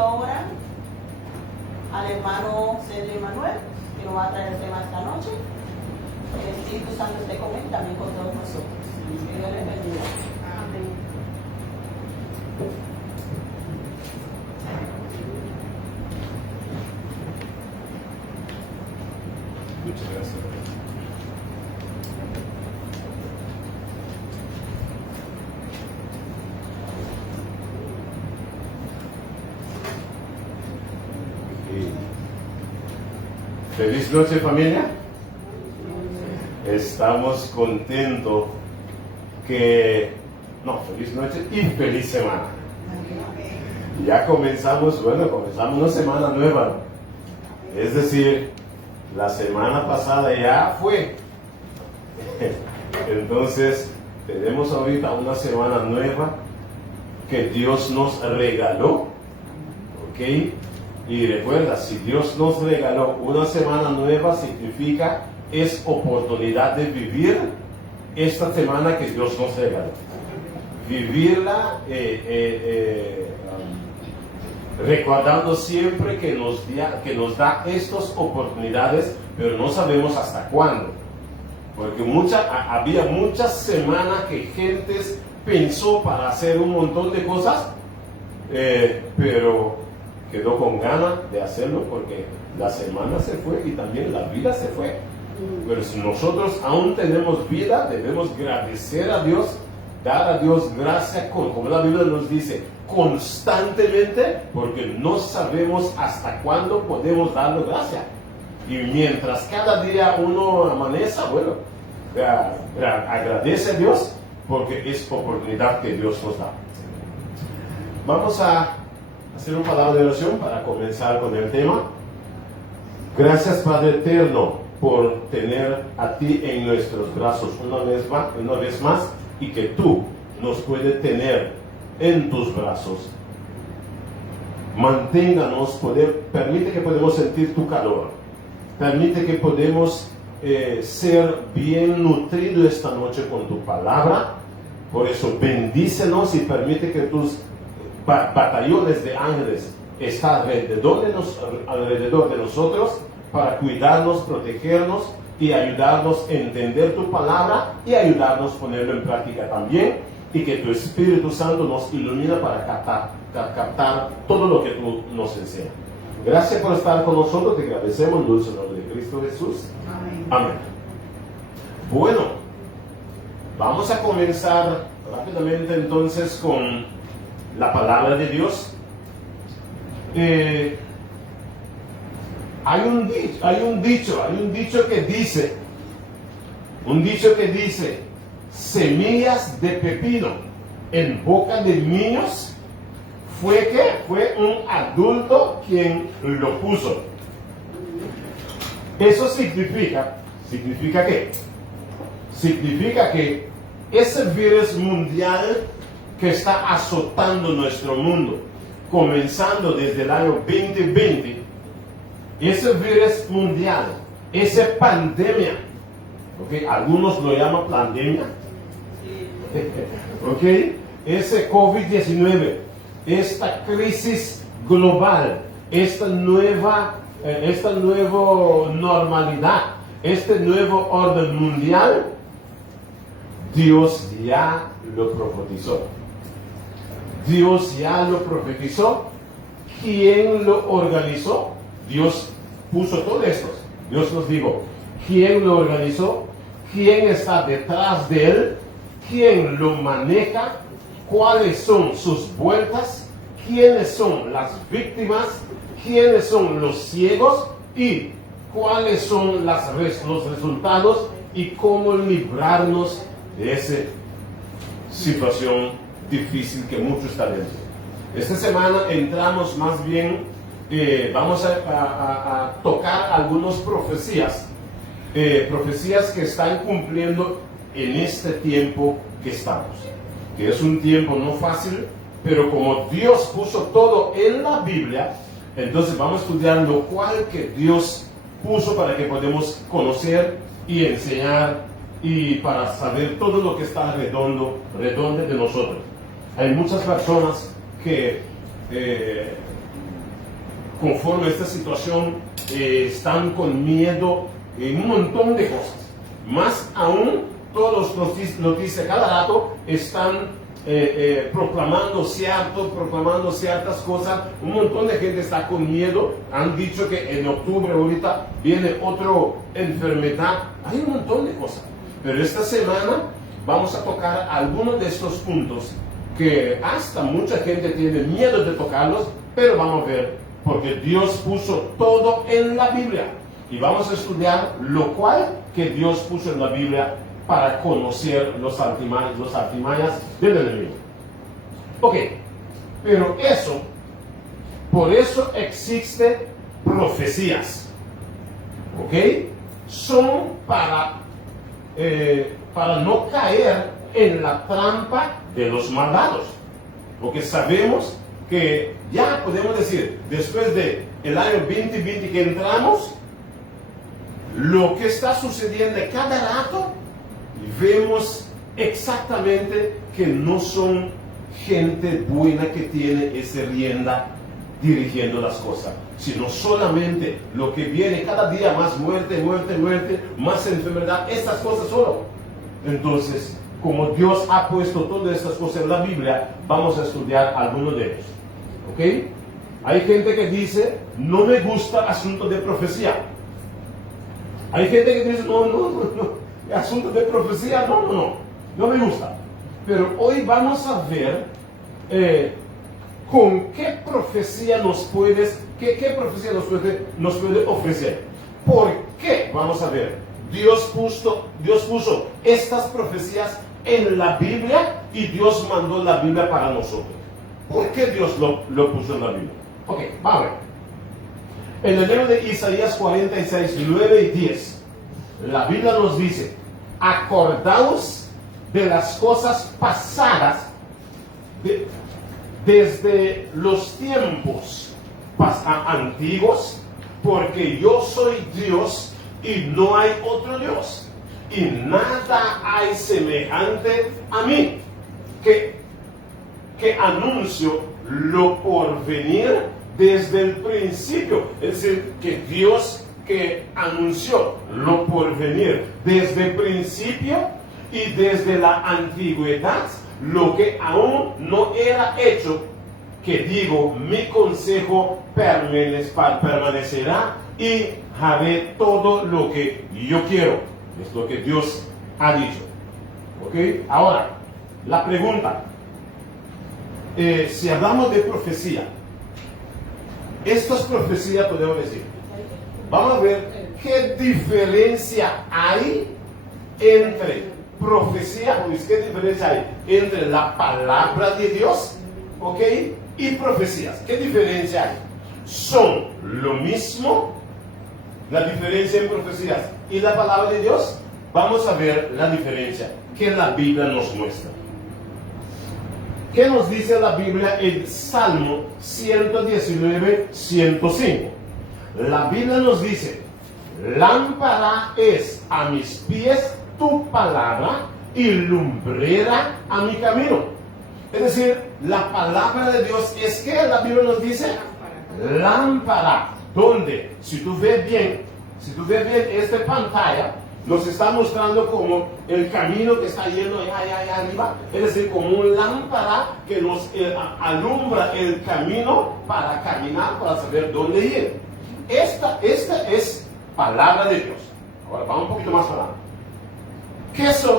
pido ahora al hermano Cedric Manuel, que nos va a traer el tema esta noche. El Espíritu Santo esté con él, también con todos nosotros. Que Dios les bendiga. Amén. Muchas gracias. Feliz noche, familia. Estamos contentos feliz noche y feliz semana. Ya comenzamos una semana nueva. Es decir, la semana pasada ya fue. Entonces, tenemos ahorita una semana nueva que Dios nos regaló. ¿Ok? Y recuerda, si Dios nos regaló una semana nueva, significa es oportunidad de vivir esta semana que Dios nos regaló. Vivirla recordando siempre que nos da estas oportunidades, pero no sabemos hasta cuándo. Porque había muchas semanas que gente pensó para hacer un montón de cosas, pero quedó con ganas de hacerlo porque la semana se fue y también la vida se fue. Pero si nosotros aún tenemos vida, debemos agradecer a Dios, dar a Dios gracias, como la Biblia nos dice, constantemente, porque no sabemos hasta cuándo podemos darle gracias. Y mientras cada día uno amanece, agradece a Dios porque es oportunidad que Dios nos da. Vamos a hacer una palabra de oración para comenzar con el tema. Gracias, Padre Eterno, por tener a ti en nuestros brazos una vez más y que tú nos puedes tener en tus brazos. Manténganos, permite que podamos sentir tu calor, permite que podamos ser bien nutridos esta noche con tu palabra. Por eso bendícenos y permite que tus batallones de ángeles estén alrededor de nosotros para cuidarnos, protegernos y ayudarnos a entender tu palabra y ayudarnos a ponerlo en práctica también, y que tu Espíritu Santo nos ilumina para captar todo lo que tú nos enseñas. Gracias por estar con nosotros, te agradecemos en el dulce nombre de Cristo Jesús. Amén. Amén. Bueno, vamos a comenzar rápidamente entonces con la palabra de Dios. Hay un dicho que dice, semillas de pepino en boca de niños, fue un adulto quien lo puso. Eso significa ¿qué? Significa que ese virus mundial que está azotando nuestro mundo, comenzando desde el año 2020, ese virus mundial, esa pandemia, ¿okay? Algunos lo llaman pandemia, ¿okay? Ese COVID-19, esta crisis global, esta nueva normalidad, este nuevo orden mundial, Dios ya lo profetizó. Dios ya lo profetizó. ¿Quién lo organizó? Dios puso todo esto. Dios nos dijo, ¿quién lo organizó? ¿Quién está detrás de él? ¿Quién lo maneja? ¿Cuáles son sus vueltas? ¿Quiénes son las víctimas? ¿Quiénes son los ciegos? ¿Y cuáles son los resultados? ¿Y cómo librarnos de esa situación difícil que muchos están dentro? Esta semana entramos más bien, vamos a tocar algunas profecías que están cumpliendo en este tiempo que estamos, que es un tiempo no fácil, pero como Dios puso todo en la Biblia, entonces vamos a estudiar lo cual que Dios puso para que podamos conocer y enseñar y para saber todo lo que está redondo de nosotros. Hay muchas personas que conforme a esta situación, están con miedo en un montón de cosas. Más aún, todos los noticias cada rato están proclamando ciertas cosas. Un montón de gente está con miedo. Han dicho que en octubre ahorita viene otra enfermedad. Hay un montón de cosas. Pero esta semana vamos a tocar algunos de estos puntos que hasta mucha gente tiene miedo de tocarlos, pero vamos a ver, porque Dios puso todo en la Biblia. Y vamos a estudiar lo cual que Dios puso en la Biblia para conocer los artimañas del enemigo. Ok, pero por eso existen profecías. Ok, son para no caer en la trampa de los malvados. Porque sabemos que ya podemos decir, después del año 2020 que entramos, lo que está sucediendo cada rato, vemos exactamente que no son gente buena que tiene esa rienda dirigiendo las cosas, sino solamente lo que viene cada día, más muerte, más enfermedad, estas cosas solo. Entonces, como Dios ha puesto todas estas cosas en la Biblia, vamos a estudiar algunos de ellos. ¿Ok? Hay gente que dice, no me gusta asunto de profecía. Hay gente que dice, no. Asuntos de profecía, no me gusta. Pero hoy vamos a ver con qué profecía nos puede ofrecer. ¿Por qué? Vamos a ver. Dios puso estas profecías en la Biblia y Dios mandó la Biblia para nosotros. ¿Por qué Dios lo puso en la Biblia? Ok, vamos a ver. En el libro de Isaías 46, 9 y 10, la Biblia nos dice: acordaos de las cosas pasadas desde los tiempos antiguos, porque yo soy Dios y no hay otro Dios, y nada hay semejante a mí, que anuncio lo por venir desde el principio. Es decir, que Dios que anunció lo por venir desde el principio y desde la antigüedad, lo que aún no era hecho, que digo, mi consejo permanecerá y haré todo lo que yo quiero. Es lo que Dios ha dicho. ¿Ok? Ahora, la pregunta, si hablamos de profecía, estas profecías podemos decir, vamos a ver qué diferencia hay entre profecía, ¿qué diferencia hay entre la palabra de Dios, ok, y profecías? ¿Qué diferencia hay? ¿Son lo mismo? La diferencia en profecías y la palabra de Dios. Vamos a ver la diferencia que la Biblia nos muestra. ¿Qué nos dice la Biblia en Salmo 119, 105? La Biblia nos dice: lámpara es a mis pies tu palabra y lumbrera a mi camino. Es decir, la palabra de Dios es que la Biblia nos dice lámpara, donde si tú ves bien esta pantalla, nos está mostrando como el camino que está yendo allá arriba, es decir, como una lámpara que nos alumbra el camino para caminar, para saber dónde ir. Esta es palabra de Dios. Ahora vamos un poquito más adelante.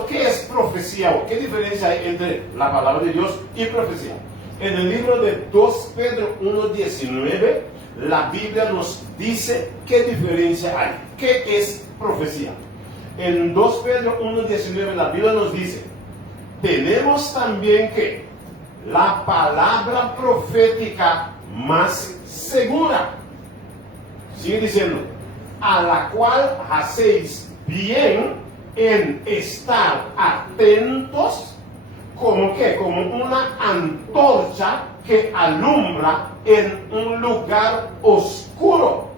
¿Qué es profecía? ¿O qué diferencia hay entre la palabra de Dios y profecía? En el libro de 2 Pedro 1:19, la Biblia nos dice qué diferencia hay. ¿Qué es profecía? En 2 Pedro 1:19 la Biblia nos dice: tenemos también que la palabra profética más segura. Sigue diciendo: a la cual hacéis bien en estar atentos, como una antorcha que alumbra en un lugar oscuro,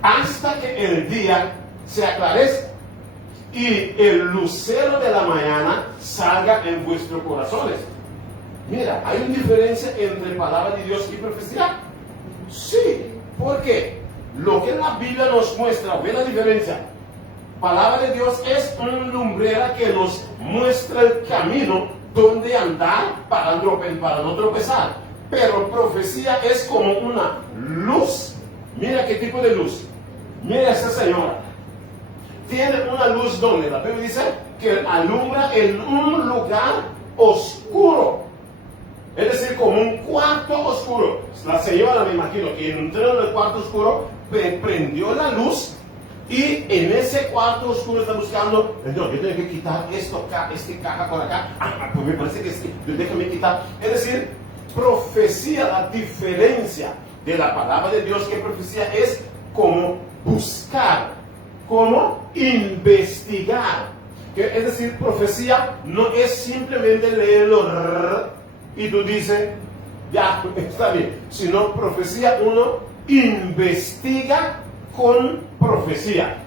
hasta que el día se aclarezca y el lucero de la mañana salga en vuestros corazones. Mira, hay una diferencia entre palabra de Dios y profecía. Sí, porque lo que la Biblia nos muestra, ve la diferencia. Palabra de Dios es una lumbrera que nos muestra el camino donde andar para no tropezar. Pero profecía es como una luz. Mira qué tipo de luz. Mira esta señora. Tiene una luz donde la Biblia dice que alumbra en un lugar oscuro. Es decir, como un cuarto oscuro. La señora, me imagino, que entró en el cuarto oscuro, prendió la luz y en ese cuarto oscuro está buscando, no, yo tengo que quitar esto acá, caja por acá. Pues me parece que déjame quitar. Es decir, profecía, la diferencia de la palabra de Dios, que profecía es como buscar, como investigar. Es decir, profecía no es simplemente leerlo y tú dices, ya, está bien. Sino profecía, uno investiga con profecía.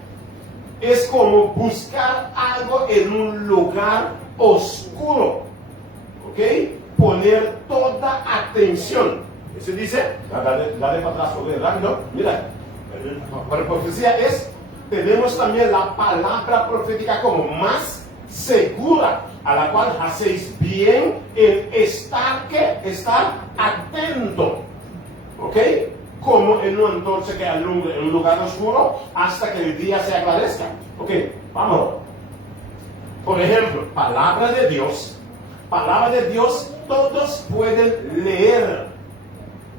Es como buscar algo en un lugar oscuro. ¿Ok? Poner toda atención. Eso dice, dale para atrás, rápido. Mira, para profecía tenemos también la palabra profética como más segura, a la cual hacéis bien en estar atento. ¿Ok? Como en una antorcha que alumbra en un lugar oscuro hasta que el día se aclarezca. Ok, vamos. Por ejemplo, palabra de Dios, todos pueden leer.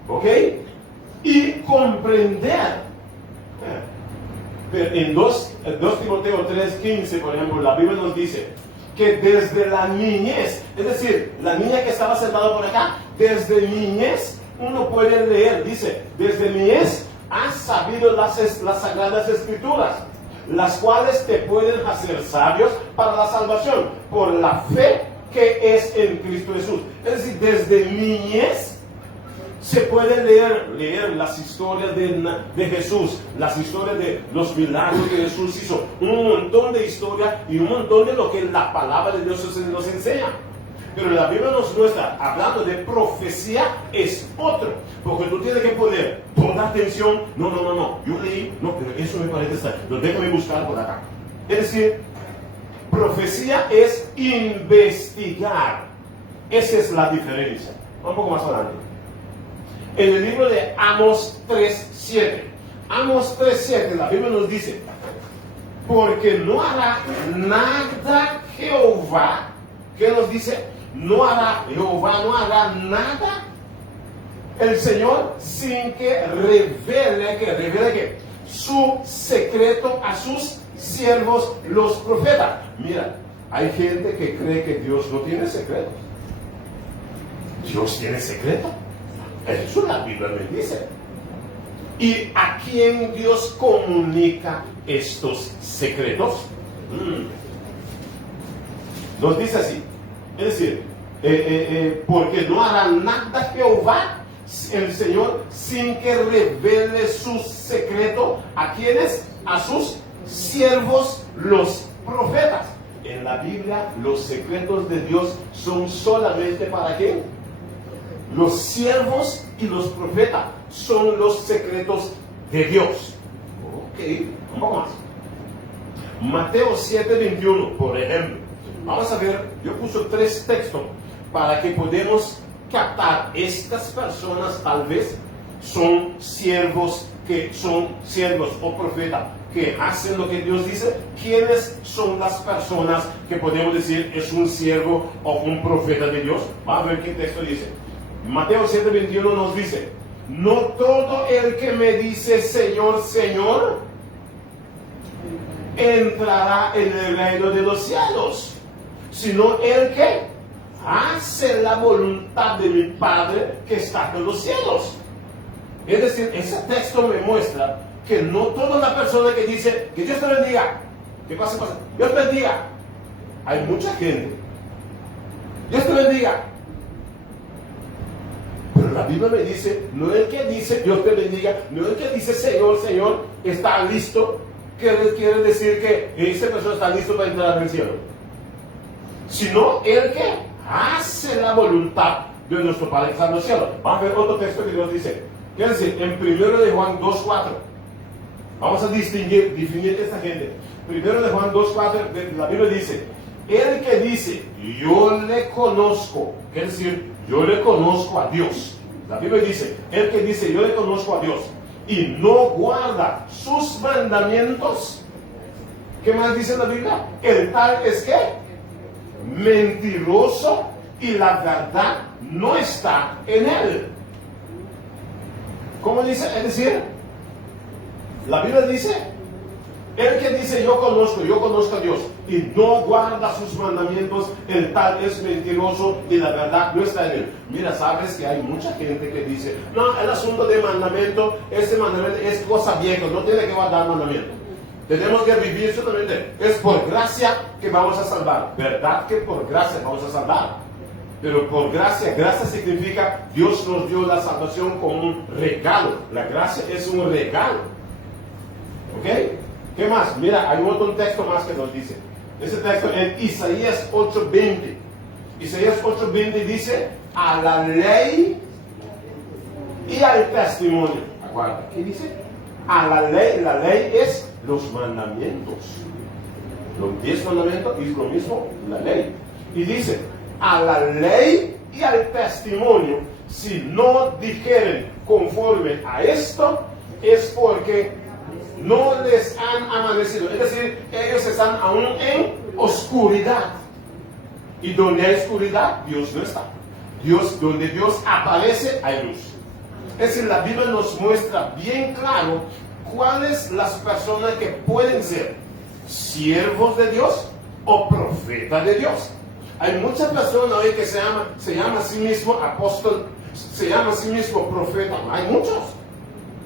¿Ok? Y comprender. En 2 Timoteo 3:15, por ejemplo, la Biblia nos dice que desde la niñez, es decir, la niña que estaba sentada por acá, desde niñez uno puede leer, dice, desde niñez has sabido las sagradas escrituras, las cuales te pueden hacer sabios para la salvación, por la fe que es en Cristo Jesús. Es decir, desde niñez se puede leer las historias de Jesús, las historias de los milagros que Jesús hizo, un montón de historias y un montón de lo que la palabra de Dios nos enseña. Pero la Biblia nos muestra, hablando de profecía, es otro. Porque tú tienes que poner toda atención. No. Yo leí, no, pero eso me parece estar. Lo déjame buscar por acá. Es decir, profecía es investigar. Esa es la diferencia. Un poco más adelante. En el libro de Amos 3:7. Amos 3:7, la Biblia nos dice, porque no hará nada Jehová. ¿Qué nos dice? No hará Jehová, no hará nada el Señor sin que revele su secreto a sus siervos los profetas. Mira, hay gente que cree que Dios no tiene secretos. Dios tiene secreto. Eso la Biblia me dice. ¿Y a quién Dios comunica estos secretos? Nos dice así. Es decir, porque no hará nada Jehová, el Señor, sin que revele su secreto. ¿A quiénes? A sus siervos, los profetas. En la Biblia, los secretos de Dios son solamente para quién? Los siervos y los profetas son los secretos de Dios. Ok, un poco más. Mateo 7:21, por ejemplo. Vamos a ver, yo puse 3 textos para que podamos captar. Estas personas tal vez son siervos o profetas que hacen lo que Dios dice. ¿Quiénes son las personas que podemos decir es un siervo o un profeta de Dios? Vamos a ver qué texto dice. Mateo 7:21 nos dice, no todo el que me dice Señor, Señor, entrará en el reino de los cielos, sino el que hace la voluntad de mi Padre que está en los cielos. Es decir, ese texto me muestra que no toda la persona que dice que Dios te bendiga, ¿qué pasa? Dios te bendiga. Hay mucha gente. Dios te bendiga. Pero la Biblia me dice, no el que dice Dios te bendiga, no el que dice Señor, Señor, está listo, quiere decir que esa persona está listo para entrar al cielo. Sino el que hace la voluntad de nuestro Padre que está en los cielos. Vamos a ver otro texto que Dios dice. ¿Qué dice? En 1 de Juan 2:4. Vamos a definir esta gente. 1 de Juan 2:4, la Biblia dice, el que dice, yo le conozco, quiere decir, yo le conozco a Dios. La Biblia dice, el que dice, yo le conozco a Dios, y no guarda sus mandamientos. ¿Qué más dice la Biblia? El tal es que mentiroso y la verdad no está en él. ¿Cómo dice? Es decir, la Biblia dice, el que dice yo conozco a Dios y no guarda sus mandamientos, el tal es mentiroso y la verdad no está en él. Mira, sabes que hay mucha gente que dice, no, el asunto de mandamiento, este mandamiento es cosa vieja, no tiene que guardar mandamiento. Tenemos que vivir solamente. Es por gracia que vamos a salvar. ¿Verdad que por gracia vamos a salvar? Pero por gracia, gracia significa Dios nos dio la salvación como un regalo. La gracia es un regalo. ¿Ok? ¿Qué más? Mira, hay otro texto más que nos dice. Ese texto en Isaías 8:20. Isaías 8:20 dice, a la ley y al testimonio. Aguarda, ¿qué dice? A la ley es los mandamientos. Los 10 mandamientos es lo mismo, la ley. Y dice, a la ley y al testimonio, si no dijeren conforme a esto, es porque no les han amanecido. Es decir, ellos están aún en oscuridad. Y donde hay oscuridad, Dios no está. Donde Dios aparece, hay luz. Es decir, la Biblia nos muestra bien claro cuáles las personas que pueden ser siervos de Dios o profetas de Dios. Hay muchas personas hoy que se llama a sí mismo apóstol, se llama a sí mismo profeta. Hay muchos.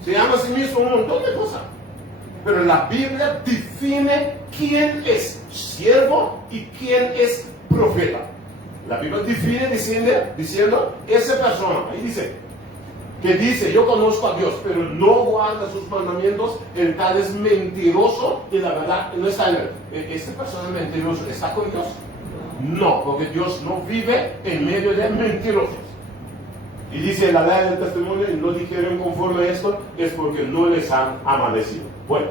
Se llama a sí mismo un montón de cosas. Pero la Biblia define quién es siervo y quién es profeta. La Biblia define diciendo esa persona. Ahí dice, que dice, yo conozco a Dios, pero no guarda sus mandamientos, el tal es mentiroso y la verdad no está en él. ¿Esta persona es mentiroso? ¿Está con Dios? No, porque Dios no vive en medio de mentirosos. Y dice la ley del testimonio, y no dijeron conforme a esto, es porque no les han amanecido. Bueno,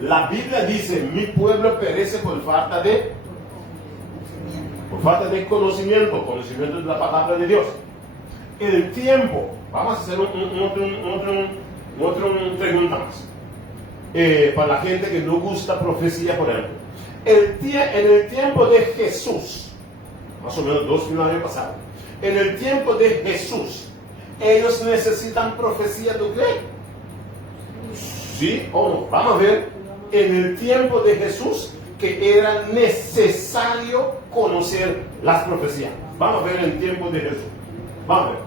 la Biblia dice, mi pueblo perece por falta de conocimiento de la palabra de Dios. El tiempo, vamos a hacer otra pregunta más. Para la gente que no gusta profecía, por ejemplo. En el tiempo de Jesús, más o menos 2000 años pasados, en el tiempo de Jesús, ¿ellos necesitan profecía de qué? ¿Sí o no? Vamos a ver, en el tiempo de Jesús, que era necesario conocer las profecías. Vamos a ver el tiempo de Jesús. Vamos a ver.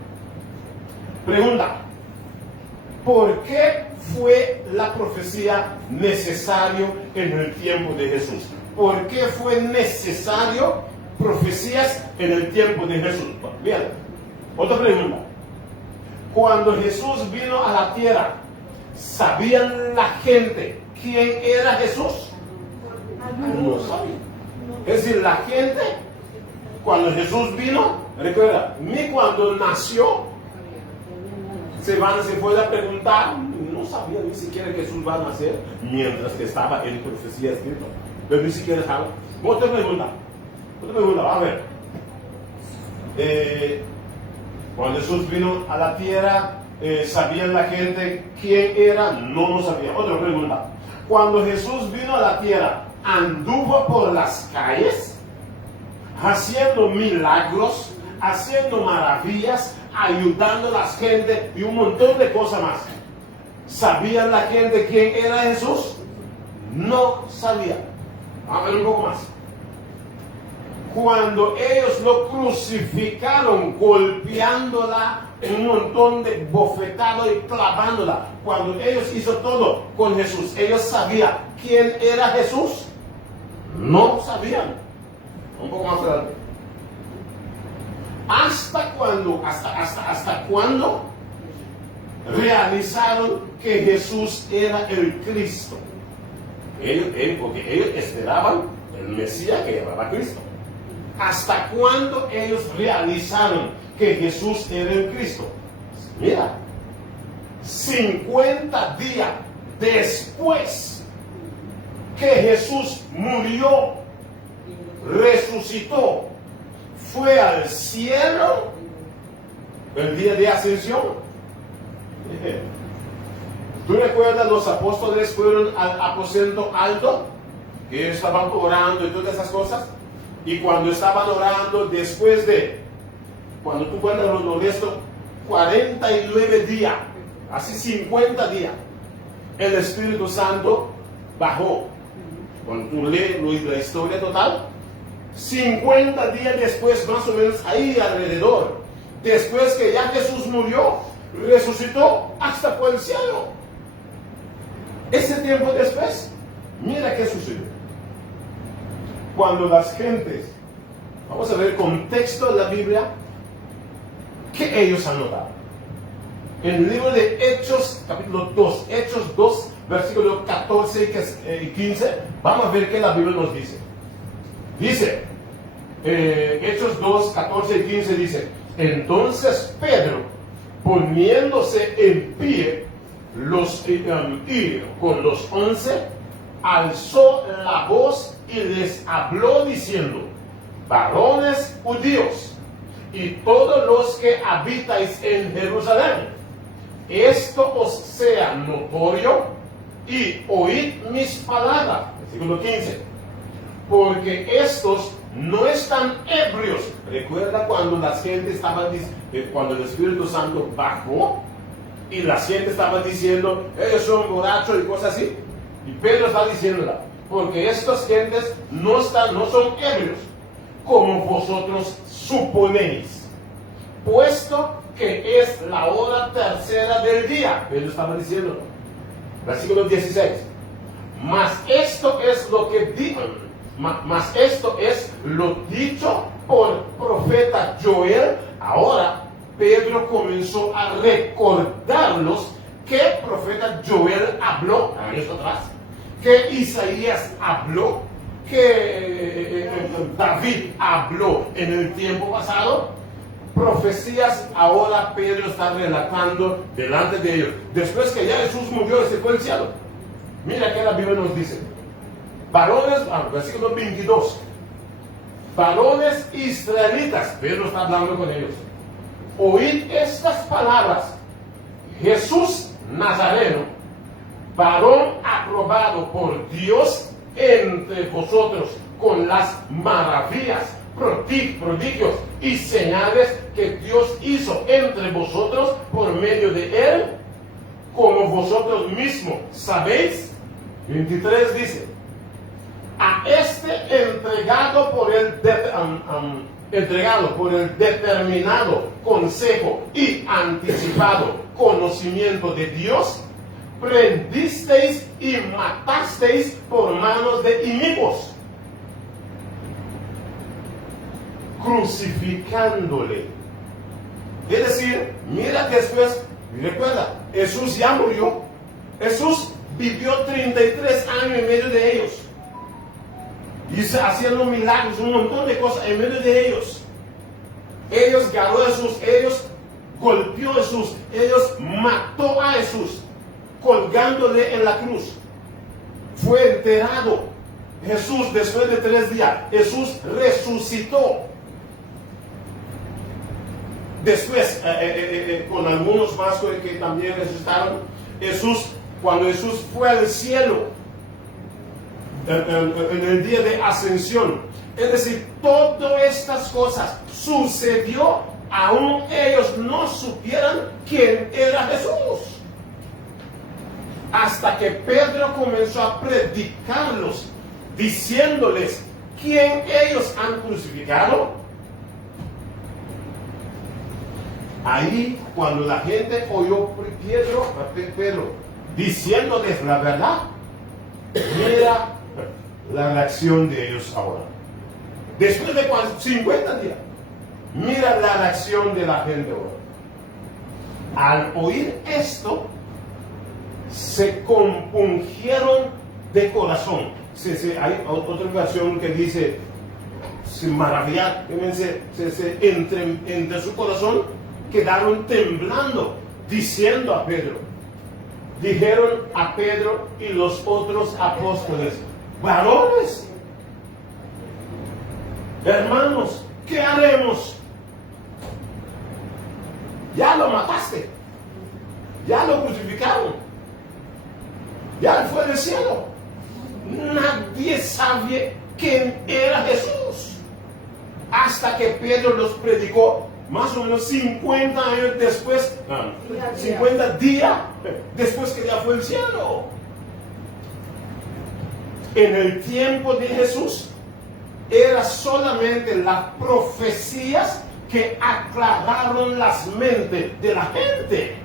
Pregunta, ¿por qué fue la profecía necesario en el tiempo de Jesús? ¿Por qué fue necesario profecías en el tiempo de Jesús? Bien, otra pregunta. Cuando Jesús vino a la tierra, ¿sabían la gente quién era Jesús? No sabían. Es decir, la gente, cuando Jesús vino, recuerda, ni cuando nació, se puede preguntar, no sabía ni siquiera que Jesús va a nacer, mientras que estaba en profecía escrito. Pero ni siquiera sabe. Otra pregunta, a ver. Cuando Jesús vino a la tierra, ¿sabían la gente quién era? No lo sabía. Otra pregunta. Cuando Jesús vino a la tierra, ¿anduvo por las calles? Haciendo milagros, haciendo maravillas, ayudando a la gente y un montón de cosas más. ¿Sabía la gente quién era Jesús? No sabía. Vamos a ver un poco más. Cuando ellos lo crucificaron, golpeándola en un montón de bofetadas y clavándola, cuando ellos hizo todo con Jesús, ¿ellos sabían quién era Jesús? No sabían. Un poco más adelante. ¿Hasta cuándo realizaron que Jesús era el Cristo? Porque ellos esperaban el Mesías que llamaba Cristo. ¿Hasta cuándo ellos realizaron que Jesús era el Cristo? Mira, 50 días después que Jesús murió, resucitó, fue al cielo, el día de ascensión. ¿Tú recuerdas los apóstoles fueron al aposento alto? Que estaban orando y todas esas cosas. Y cuando estaban orando, después de, cuando tú cuentas los restos, 49 días, así 50 días, el Espíritu Santo bajó. Cuando tú lees la historia total, 50 días después, más o menos ahí alrededor, después que ya Jesús murió, resucitó hasta por el cielo. Ese tiempo después, mira qué sucedió. Cuando las gentes, vamos a ver el contexto de la Biblia, que ellos han notado. En el libro de Hechos, capítulo 2, Hechos 2, versículos 14 y 15, vamos a ver qué la Biblia nos dice. Dice, Hechos 2, 14 y 15 dice, entonces Pedro, poniéndose en pie, y con los 11, alzó la voz y les habló diciendo, varones judíos y todos los que habitáis en Jerusalén, esto os sea notorio y oíd mis palabras. Versículo 15. Porque estos no están ebrios. Recuerda cuando la gente estaba cuando el Espíritu Santo bajó y la gente estaba diciendo, ellos son borrachos y cosas así. Y Pedro está diciéndola, porque estas gentes no son ebrios, como vosotros suponéis, puesto que es la hora tercera del día. Pedro estaba diciendo, versículo 16, mas esto es lo dicho por profeta Joel. Ahora Pedro comenzó a recordarlos que el profeta Joel habló años atrás, que Isaías habló, que David habló en el tiempo pasado. Profecías ahora Pedro está relatando delante de ellos. Después que ya Jesús murió y se fue al cielo. Mira que la Biblia nos dice. Varones, versículo 22. Varones israelitas, Pedro está hablando con ellos. Oíd estas palabras. Jesús Nazareno, varón aprobado por Dios entre vosotros con las maravillas, prodigios y señales que Dios hizo entre vosotros por medio de él, como vosotros mismos sabéis. 23 dice, a este entregado por el determinado consejo y anticipado conocimiento de Dios, prendisteis y matasteis por manos de inicuos, crucificándole. Es decir, mira después, recuerda, Jesús ya murió. Jesús vivió 33 años en medio de ellos. Y haciendo milagros, un montón de cosas en medio de ellos. Ellos ganó a Jesús, ellos golpeó a Jesús, ellos mató a Jesús, colgándole en la cruz. Fue enterrado. Jesús, después de 3 días, Jesús resucitó. Después, con algunos más que también resucitaron, cuando Jesús fue al cielo, en el día de ascensión, es decir, todas estas cosas sucedió, aún ellos no supieran quién era Jesús. Hasta que Pedro comenzó a predicarlos, diciéndoles quién ellos han crucificado. Ahí, cuando la gente oyó Pedro diciéndoles la verdad, mira la reacción de ellos ahora. Después de 50 días, mira la reacción de la gente ahora. Al oír esto, se compungieron de corazón. Hay otra versión que dice, se maravillaron, entre su corazón quedaron temblando, diciendo a Pedro, dijeron a Pedro y los otros apóstoles: varones, hermanos, ¿qué haremos? Ya lo mataste, ya lo crucificaron, ya fue del cielo. Nadie sabía quién era Jesús hasta que Pedro los predicó más o menos 50 años después, 50 días después que ya fue el cielo. En el tiempo de Jesús era solamente las profecías que aclararon las mentes de la gente.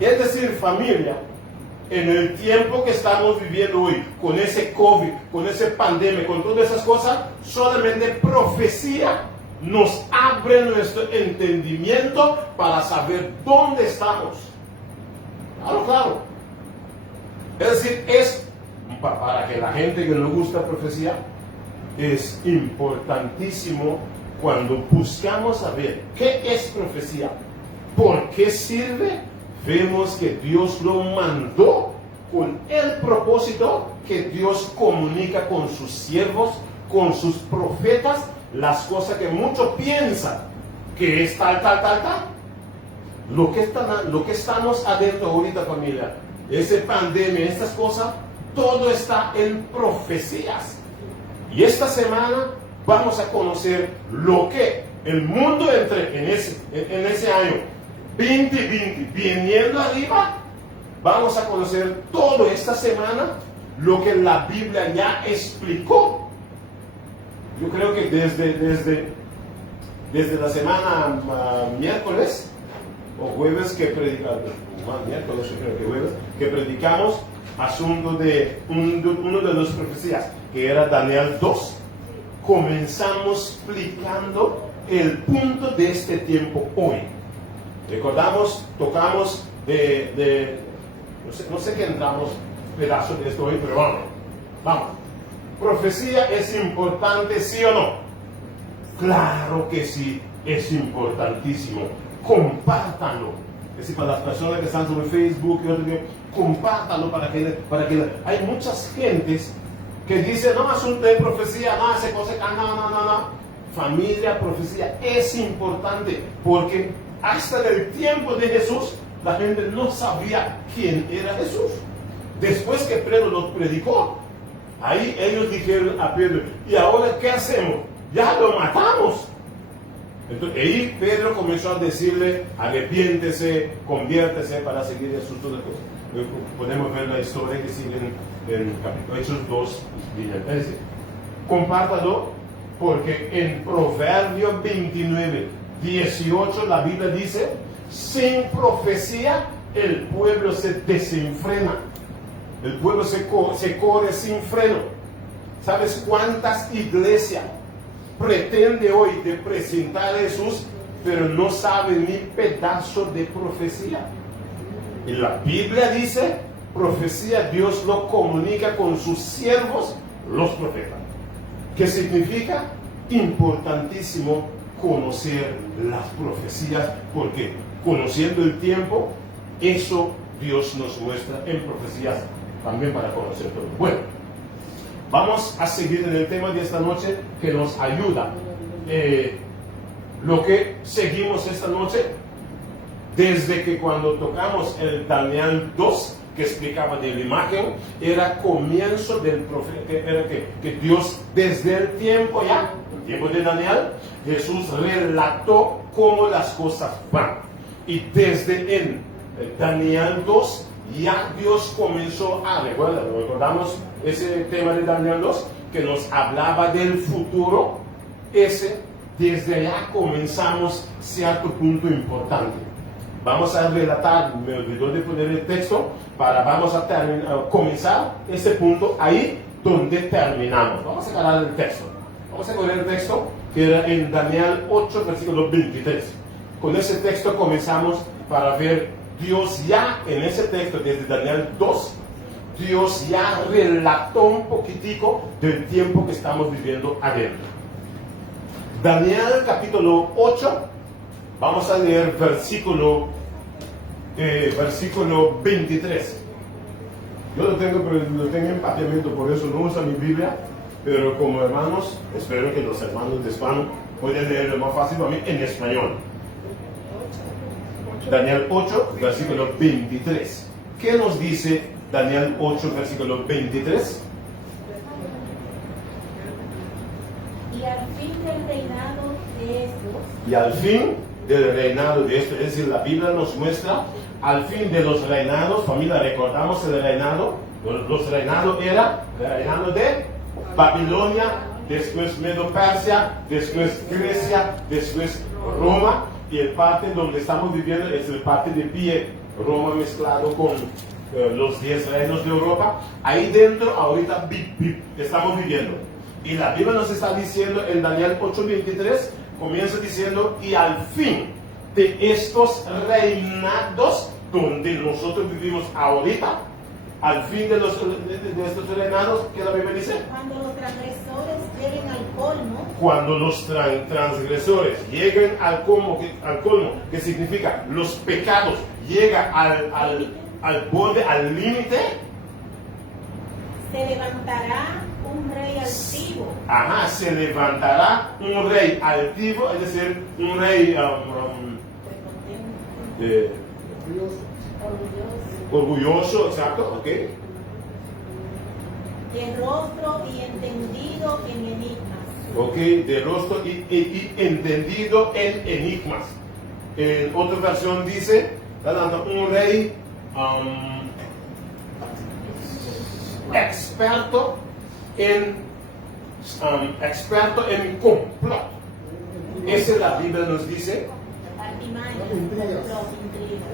Es decir, familia, en el tiempo que estamos viviendo hoy, con ese COVID, con esa pandemia, con todas esas cosas, solamente profecía nos abre nuestro entendimiento para saber dónde estamos. Claro. Es decir, es para que la gente que no gusta profecía, es importantísimo cuando buscamos saber qué es profecía, por qué sirve. Vemos que Dios lo mandó con el propósito que Dios comunica con sus siervos, con sus profetas, las cosas que muchos piensan que es tal. Lo que estamos adentro ahorita, familia, esa pandemia, estas cosas, todo está en profecías. Y esta semana vamos a conocer lo que el mundo entre en ese año 2020, viniendo arriba. Vamos a conocer todo esta semana lo que la Biblia ya explicó. Yo creo que desde la semana miércoles o jueves que predicamos asunto de uno de las profecías, que era Daniel 2, comenzamos explicando el punto de este tiempo hoy. Recordamos, tocamos no sé qué entramos pedazo de esto hoy, pero vamos. ¿Profecía es importante, sí o no? Claro que sí, es importantísimo. Compártanlo. Es decir, para las personas que están sobre Facebook, compártanlo para que hay muchas gentes que dicen: no, asunto de profecía, no, esa cosa, no. Familia, profecía es importante, porque hasta el tiempo de Jesús la gente no sabía quién era Jesús. Después que Pedro los predicó, ahí ellos dijeron a Pedro: ¿y ahora qué hacemos? Ya lo matamos. Entonces ahí Pedro comenzó a decirle: arrepiéntese, conviértese para seguir Jesús, todas las cosas. Podemos ver la historia que sigue en capítulo Hechos 2, es decir, compártalo, porque en Proverbio 29, 18 la Biblia dice: sin profecía el pueblo se desenfrena, el pueblo se corre sin freno. ¿Sabes cuántas iglesias pretende hoy de presentar a Jesús, pero no sabe ni pedazo de profecía? Y la Biblia dice: profecía Dios lo comunica con sus siervos, los profetas. ¿Qué significa? Importantísimo conocer las profecías, porque conociendo el tiempo, eso Dios nos muestra en profecías también para conocer todo. Bueno, vamos a seguir en el tema de esta noche que nos ayuda. Lo que seguimos esta noche, desde que cuando tocamos el Daniel 2, que explicaba de la imagen, era comienzo del profeta, era que Dios desde el tiempo de Daniel, Jesús relató cómo las cosas van. Y desde el Daniel 2, ya Dios comenzó a, recordamos ese tema de Daniel 2, que nos hablaba del futuro. Desde allá comenzamos cierto punto importante. Vamos a relatar, me olvidó de poner el texto, vamos a comenzar ese punto ahí donde terminamos. Vamos a agarrar el texto. Vamos a poner el texto que era en Daniel 8, versículo 23. Con ese texto comenzamos para ver Dios ya en ese texto, desde Daniel 2, Dios ya relató un poquitico del tiempo que estamos viviendo adentro. Daniel capítulo 8, vamos a leer versículo versículo 23. Yo lo tengo, pero lo tengo en papiamento, por eso no uso mi Biblia, pero como hermanos, espero que los hermanos de hispano puedan leerlo más fácil para mí en español. Daniel 8, versículo 23. ¿Qué nos dice Daniel 8, versículo 23? Y al fin del reinado de estos, Y al fin del reinado de esto, es decir, la Biblia nos muestra al fin de los reinados. Familia, recordamos el reinado. Los reinados era el reinado de Babilonia, después Medo-Persia, después Grecia, después Roma, y el parte donde estamos viviendo es el parte de pie, Roma mezclado con los 10 reinos de Europa. Ahí dentro ahorita estamos viviendo. Y la Biblia nos está diciendo en Daniel 8:23, comienza diciendo, y al fin de estos reinados donde nosotros vivimos ahorita, al fin de estos reinados, ¿qué la Biblia dice? cuando los transgresores lleguen al colmo, Cuando los transgresores lleguen al colmo, que significa los pecados, llega al borde, al límite, se levantará un rey altivo, ajá, se levantará un rey altivo, es decir, un rey orgulloso, exacto, ok. de rostro y entendido en enigmas. Ok, de rostro y entendido en enigmas. En otra versión dice, un rey experto en complot. Esa es la Biblia nos dice. Artimañas, Intrigas. intrigas.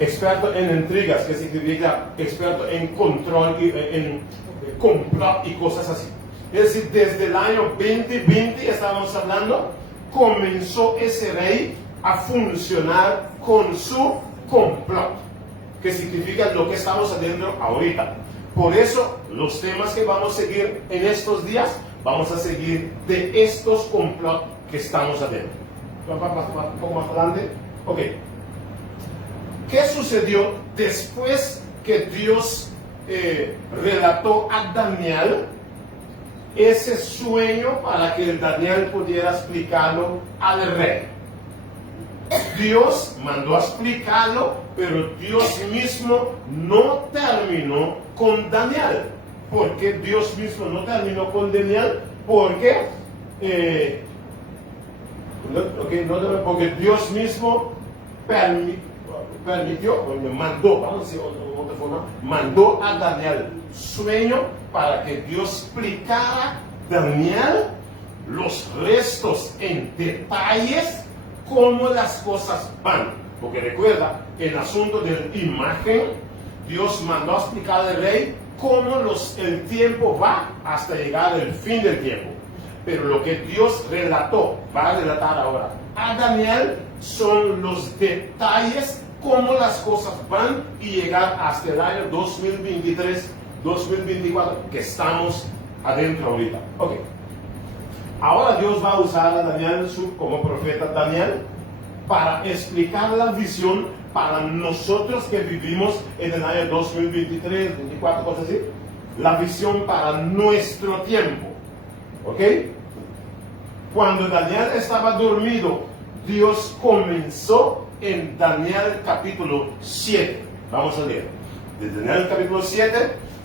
Experto en intrigas, que significa experto en control, en complot y cosas así. Es decir, desde el año 2020 estamos hablando, comenzó ese rey a funcionar con su complot, que significa lo que estamos haciendo ahorita. Por eso, los temas que vamos a seguir en estos días, vamos a seguir de estos complots que estamos haciendo. Un poco más adelante. Ok. ¿Qué sucedió después que Dios relató a Daniel ese sueño para que Daniel pudiera explicarlo al rey? Dios mandó a explicarlo, pero Dios mismo no terminó con Daniel. ¿Por qué Dios mismo no terminó con Daniel? Porque porque Dios mismo mandó, vamos a decir de otra forma, mandó a Daniel sueño para que Dios explicara a Daniel los restos en detalles, cómo las cosas van. Porque recuerda, el asunto de la imagen, Dios mandó a explicar al rey cómo el tiempo va hasta llegar al fin del tiempo. Pero lo que Dios relató, va a relatar ahora a Daniel, son los detalles, cómo las cosas van y llegar hasta el año 2023, 2024, que estamos adentro ahorita. Ok. Ahora Dios va a usar a Daniel como profeta Daniel para explicar la visión para nosotros que vivimos en el año 2023, 2024, cosas así. La visión para nuestro tiempo. ¿Ok? Cuando Daniel estaba dormido, Dios comenzó en Daniel capítulo 7. Vamos a leer. De Daniel capítulo 7,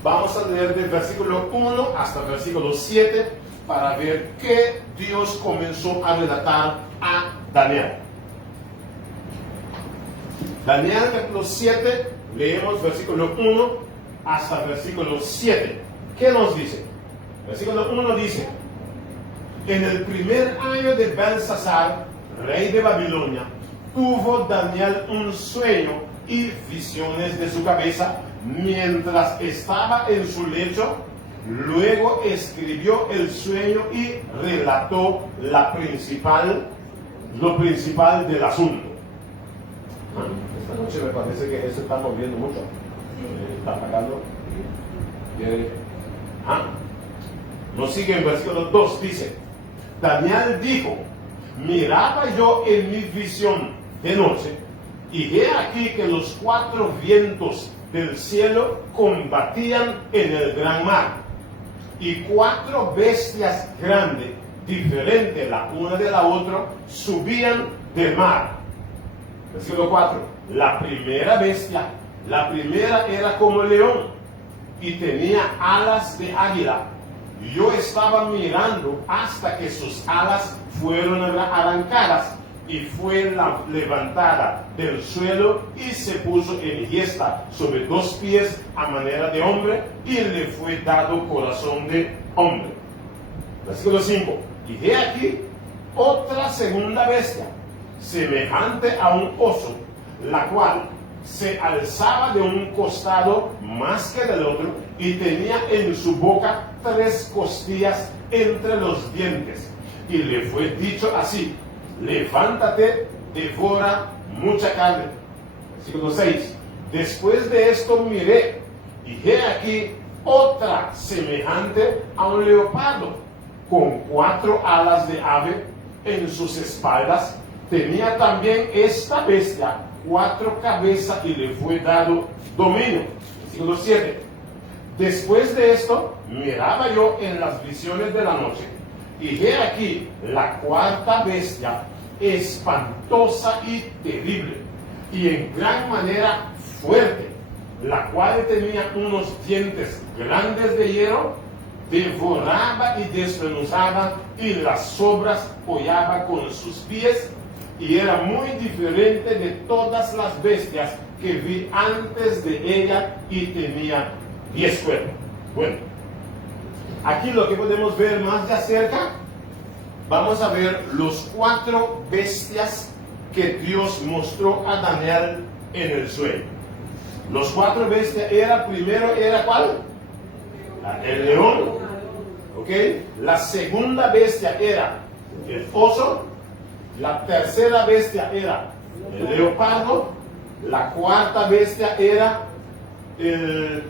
vamos a leer del versículo 1 hasta el versículo 7 para ver qué Dios comenzó a relatar a Daniel. Daniel capítulo 7, leemos versículo 1 hasta el versículo 7. ¿Qué nos dice? Versículo 1 dice: en el primer año de Belsasar, rey de Babilonia, tuvo Daniel un sueño y visiones de su cabeza mientras estaba en su lecho. Luego escribió el sueño y relató lo principal del asunto. Esta noche me parece que eso está moviendo mucho. Está apagando. Nos sigue en versículo 2, dice: Daniel dijo: miraba yo en mi visión de noche, Y he aquí que los 4 vientos del cielo combatían en el gran mar. Y 4 bestias grandes, diferentes la una de la otra, subían del mar. Versículo 4. La primera bestia, la primera era como león y tenía alas de águila. Yo estaba mirando hasta que sus alas fueron arrancadas y fue levantada del suelo y se puso enhiesta sobre 2 pies a manera de hombre y le fue dado corazón de hombre. Versículo 5. Y he aquí otra segunda bestia, semejante a un oso, la cual se alzaba de un costado más que del otro y tenía en su boca 3 costillas entre los dientes. Y le fue dicho así: levántate, devora mucha carne. Versículo 6. Después de esto miré, y he aquí otra semejante a un leopardo, con 4 alas de ave en sus espaldas. Tenía también esta bestia 4 cabezas y le fue dado dominio. Versículo 7. Después de esto miraba yo en las visiones de la noche, y he aquí la 4ª bestia, espantosa y terrible, y en gran manera fuerte, la cual tenía unos dientes grandes de hierro, devoraba y desmenuzaba, y las sobras hollaba con sus pies, y era muy diferente de todas las bestias que vi antes de ella, y tenía 10 cuernos. Bueno, aquí lo que podemos ver más de cerca, vamos a ver los 4 bestias que Dios mostró a Daniel en el sueño. Los 4 bestias primero era ¿cuál? El león, ¿ok? La segunda bestia era el oso, la tercera bestia era el leopardo, la 4ª bestia era el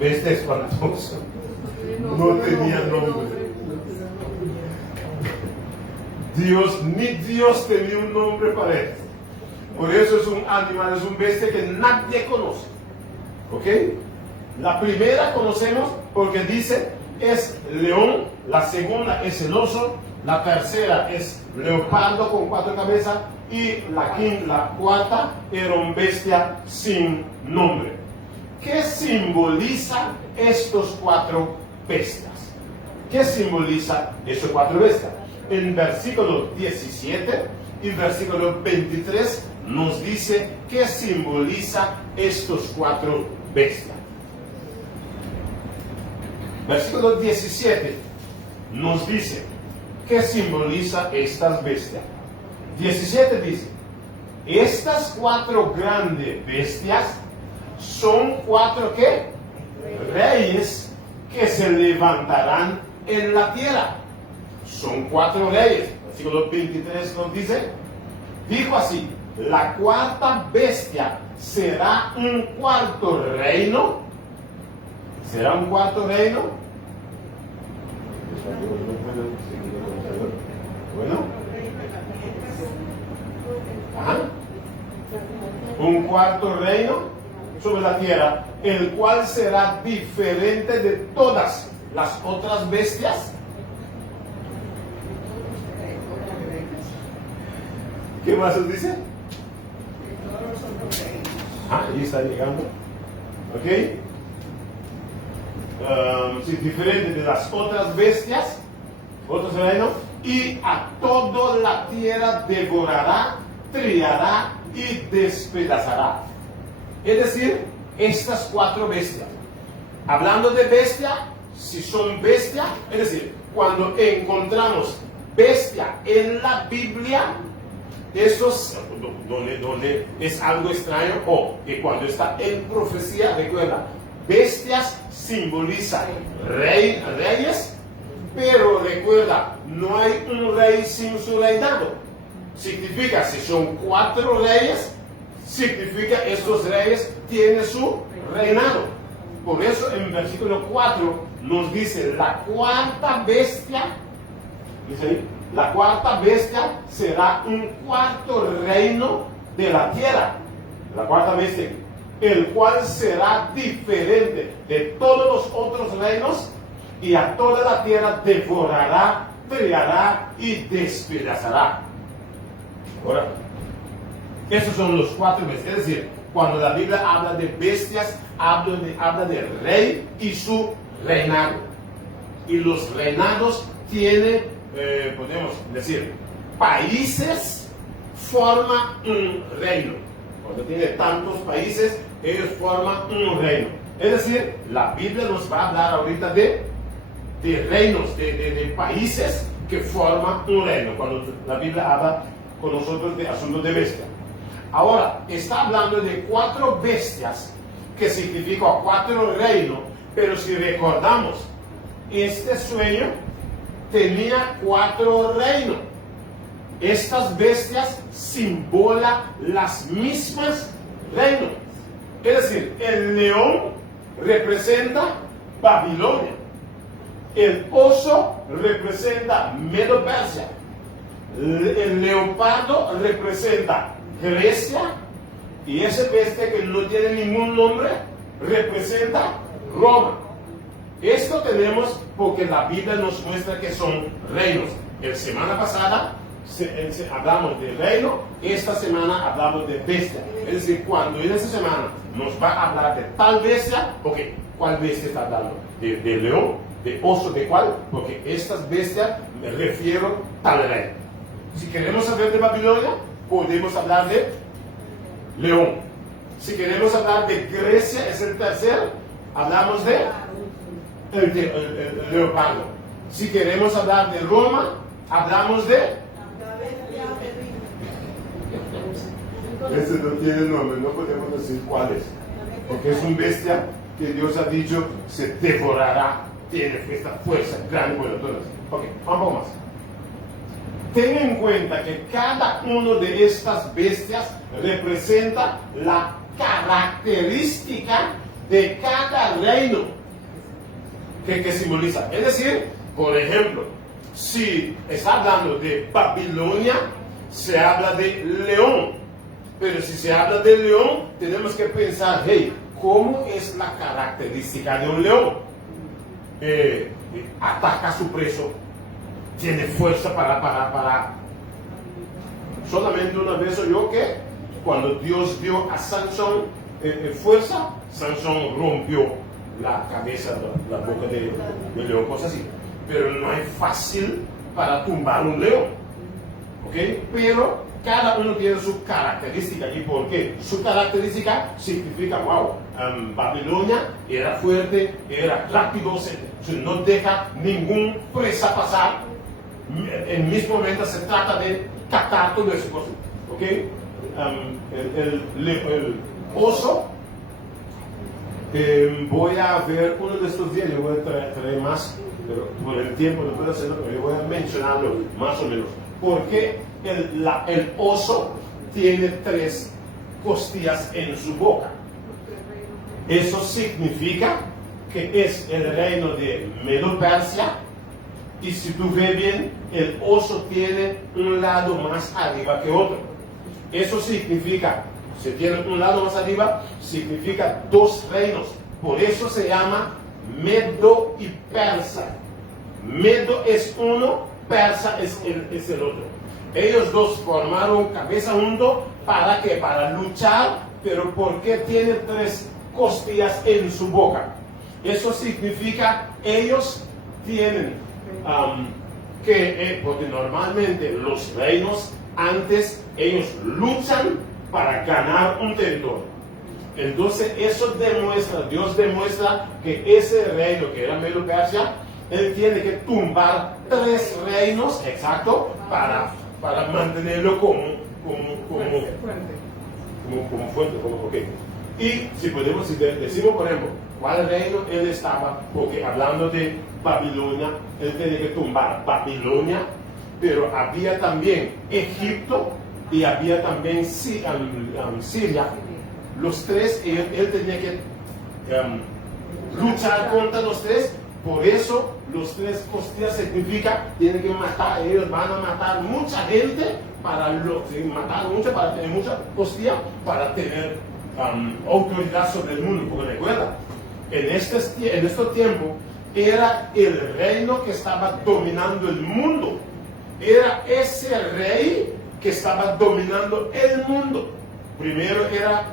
bestia espantosa. No tenía nombre. Ni Dios tenía un nombre para él. Por eso es un animal, es un bestia que nadie conoce. ¿Ok? La primera conocemos porque dice es león, la segunda es el oso, la tercera es leopardo con 4 cabezas y la 4ª era una bestia sin nombre. ¿Qué simboliza estos 4 bestias? ¿Qué simboliza estos 4 bestias? En versículo 17 y versículo 23 nos dice qué simboliza estos 4 bestias. Versículo 17 nos dice qué simboliza estas bestias. 17 dice: estas 4 grandes bestias son 4 ¿qué? Reyes que se levantarán en la tierra. Son 4 reyes. Versículo 23 nos dice, dijo así: la 4ª bestia será un 4º reino. ¿Será un 4º reino? Bueno. Ajá. Un 4º reino sobre la tierra, el cual será diferente de todas las otras bestias. ¿Qué más os dice? Ahí está llegando. ¿Ok? Sí, diferente de las otras bestias, otros reinos, y a toda la tierra devorará, trillará y despedazará. Es decir, estas 4 bestias. Hablando de bestia, si son bestia, es decir, cuando encontramos bestia en la Biblia, eso es donde es algo extraño, o que cuando está en profecía, recuerda, bestias simboliza reyes, pero recuerda, no hay un rey sin su reinado. Significa, si son 4 reyes, significa estos reyes tienen su reinado. Por eso en versículo 4 nos dice, la 4ª bestia, dice ahí, la 4ª bestia será un 4º reino de la tierra, la cuarta bestia, el cual será diferente de todos los otros reinos y a toda la tierra devorará, trillará y despedazará. Ahora, esos son los cuatro bestias. Es decir, cuando la Biblia habla de bestias, habla de rey y su reinado. Y los reinados tienen, podemos decir, países forman un reino. Cuando tiene tantos países, ellos forman un reino. Es decir, la Biblia nos va a hablar ahorita de reinos, de países que forman un reino. Cuando la Biblia habla con nosotros de asuntos de bestia. Ahora, está hablando de cuatro bestias, que significa cuatro reinos, pero si recordamos, este sueño tenía cuatro reinos. Estas bestias simbolan las mismas reinos. Es decir, el león representa Babilonia. El oso representa Medo-Persia. El leopardo representa Grecia. Y esa bestia que no tiene ningún nombre representa Roma. Esto tenemos porque la Biblia nos muestra que son reinos. La semana pasada hablamos de reino, esta semana hablamos de bestia. Es decir, cuando en esta semana nos va a hablar de tal bestia, ok, ¿cuál bestia está hablando? ¿De león? ¿De oso? ¿De cuál? Porque estas bestias me refiero tal reino. Si queremos saber de Babilonia, podemos hablar de león. Si queremos hablar de Grecia, es el tercer, hablamos de el leopardo. Si queremos hablar de Roma, hablamos de... Ese no tiene nombre, no podemos decir cuál es. Porque es un bestia que Dios ha dicho se devorará, tiene esta fuerza grande. Bueno, entonces, ok, vamos más. Ten en cuenta que cada uno de estas bestias representa la característica de cada reino que simboliza. Es decir, por ejemplo, si está hablando de Babilonia, se habla de león. Pero si se habla de león, tenemos que pensar, hey, ¿cómo es la característica de un león? Ataca a su preso, tiene fuerza para... Solamente una vez oyó que cuando Dios dio a Sansón fuerza, Sansón rompió la cabeza, la boca del león, cosas así. Pero no es fácil para tumbar un león, ¿ok? Pero cada uno tiene su característica. ¿Y por qué? Su característica significa, wow, Babilonia era fuerte, era rápido, no deja ningún presa pasar. En el mismo momento se trata de captar todo eso, ¿ok? El oso, voy a ver uno de estos días, yo voy a traer más, pero por el tiempo no puedo hacerlo, pero yo voy a mencionarlo más o menos. Porque el oso tiene 3 costillas en su boca. Eso significa que es el reino de Medo-Persia. Y si tú ves bien, el oso tiene un lado más arriba que otro. Eso significa, si tiene un lado más arriba, significa 2 reinos. Por eso se llama Medo y Persa. Medo es uno, Persa es el otro. Ellos dos formaron cabeza junto para que para luchar, pero ¿por qué tiene 3 costillas en su boca? Eso significa ellos tienen porque normalmente los reinos antes ellos luchan para ganar un territorio. Entonces eso demuestra, Dios demuestra que ese reino que era Medo-Persia, él tiene que tumbar 3 reinos, exacto, para mantenerlo como fuerte, okay. Y si podemos, si decimos por ejemplo, ¿cuál reino él estaba? Porque hablando de Babilonia, él tenía que tumbar Babilonia, pero había también Egipto y había también Siria. Los 3, él tenía que luchar contra los 3. Por eso los 3 costillas significa tienen que matar, ellos van a matar mucha gente para matar mucho, para tener mucha hostia, para tener autoridad sobre el mundo. Porque recuerda, en estos tiempos era el reino que estaba dominando el mundo. Era ese rey que estaba dominando el mundo. Primero era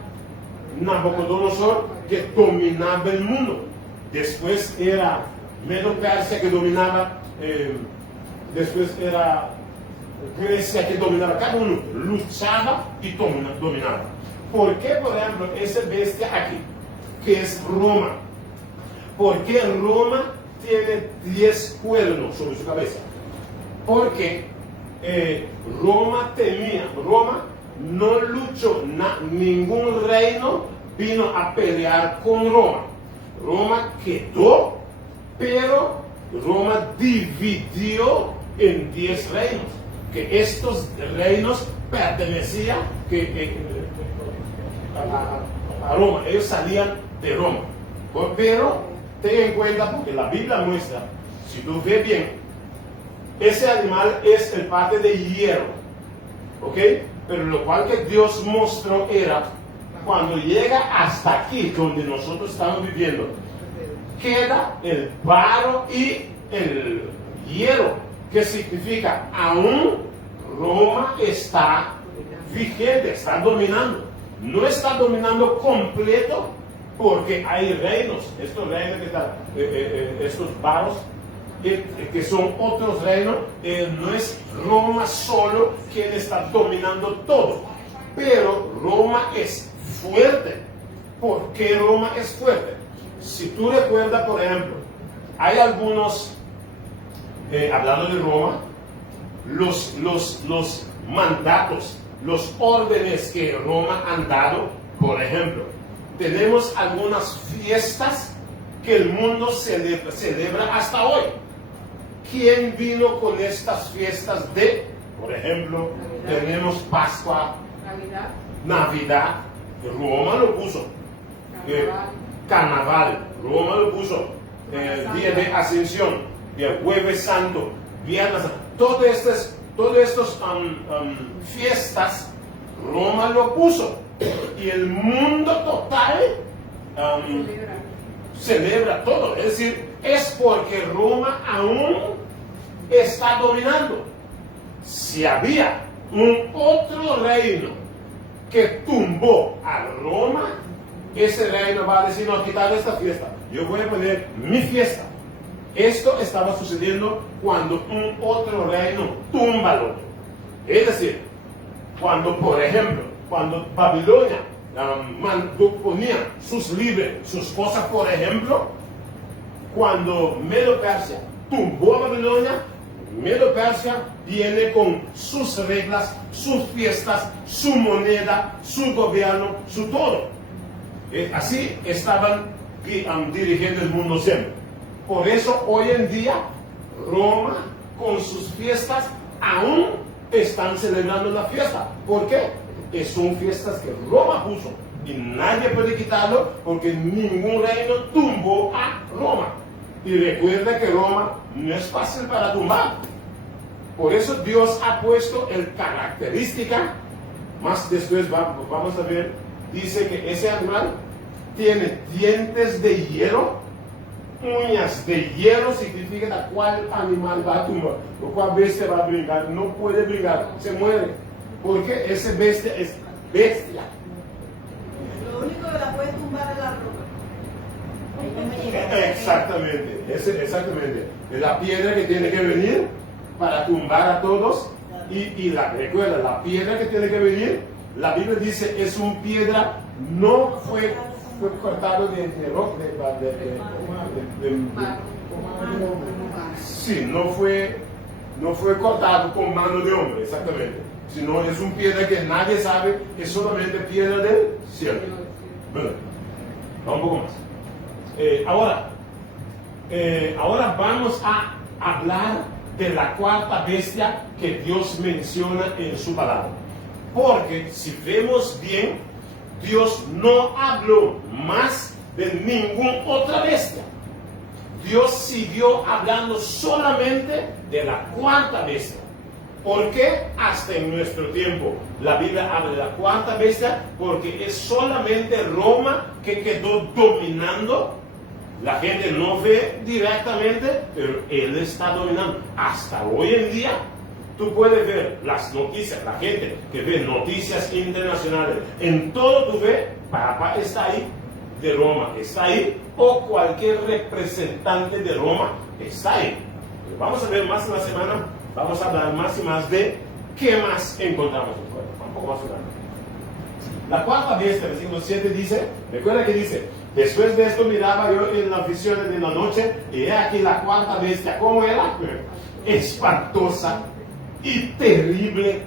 Nabucodonosor, que dominaba el mundo. Después era Medo Persia, que dominaba. Después era Grecia, que dominaba. Cada uno luchaba y dominaba. ¿Por qué, por ejemplo, esa bestia aquí, que es Roma? ¿Por qué Roma tiene 10 cuernos sobre su cabeza? Porque Roma no luchó, ningún reino vino a pelear con Roma. Roma quedó, pero Roma dividió en 10 reinos, que estos reinos pertenecían a Roma, ellos salían de Roma. Pero ten en cuenta, porque la Biblia muestra, si tú ves bien, ese animal es el parte de hierro, ¿ok? Pero lo cual que Dios mostró era, cuando llega hasta aquí, donde nosotros estamos viviendo, queda el barro y el hierro, que significa, aún Roma está vigente, está dominando. No está dominando completo, porque hay reinos, estos reinos que están, estos barros, que son otros reinos, no es Roma solo quien está dominando todo, pero Roma es fuerte. ¿Por qué Roma es fuerte? Si tú recuerdas, por ejemplo, hay algunos, hablando de Roma, los mandatos, los órdenes que Roma han dado, por ejemplo, tenemos algunas fiestas que el mundo celebra hasta hoy. ¿Quién vino con estas fiestas por ejemplo, Navidad? Tenemos Pascua, Navidad, Roma lo puso. Carnaval, Roma lo puso. Día de Ascensión, el Jueves Santo, Viernes Santo. Todas estas fiestas, Roma lo puso. Y el mundo total celebra todo. Es decir, es porque Roma aún está dominando. Si había un otro reino que tumbó a Roma, ese reino va a decir, no, quitar esta fiesta, yo voy a poner mi fiesta. Esto estaba sucediendo cuando un otro reino tumba al otro. Es decir, cuando, por ejemplo, cuando Babilonia ponía sus libros, sus cosas, por ejemplo, cuando Medo Persia tumbó a Babilonia, Medo Persia viene con sus reglas, sus fiestas, su moneda, su gobierno, su todo. Así estaban dirigiendo el mundo siempre. Por eso hoy en día Roma con sus fiestas aún están celebrando la fiesta. ¿Por qué? Son fiestas que Roma puso y nadie puede quitarlo, porque ningún reino tumbó a Roma. Y recuerda que Roma no es fácil para tumbar. Por eso Dios ha puesto el característica, más después vamos a ver, dice que ese animal tiene dientes de hierro, uñas de hierro, significa la cual animal va a tumbar, lo cual bestia va a brincar, no puede brincar, se muere, porque ese bestia es bestia. Lo único que la puede tumbar es la roca. Exactamente, exactamente. Es la piedra que tiene que venir para tumbar a todos. Recuerda, la piedra que tiene que venir, la Biblia dice, es una piedra, no fue cortado de roca, sí, no fue cortado con mano de hombre, exactamente, sino es una piedra que nadie sabe, es solamente piedra del cielo. Bueno, vamos un poco más. Ahora vamos a hablar de la cuarta bestia que Dios menciona en su palabra. Porque si vemos bien, Dios no habló más de ninguna otra bestia. Dios siguió hablando solamente de la cuarta bestia. ¿Por qué hasta en nuestro tiempo la Biblia habla de la cuarta bestia? Porque es solamente Roma que quedó dominando. La gente no ve directamente, pero él está dominando. Hasta hoy en día, tú puedes ver las noticias, la gente que ve noticias internacionales. En todo tú ves, Papa está ahí, de Roma está ahí, o cualquier representante de Roma está ahí. Vamos a ver más en la semana, vamos a hablar más y más de qué más encontramos en el cuerpo. Un poco más adelante. La cuarta bestia, versículo 7 dice, recuerda que dice, después de esto miraba yo en las visiones de la noche, y he aquí la cuarta bestia. ¿Cómo era? Espantosa y terrible,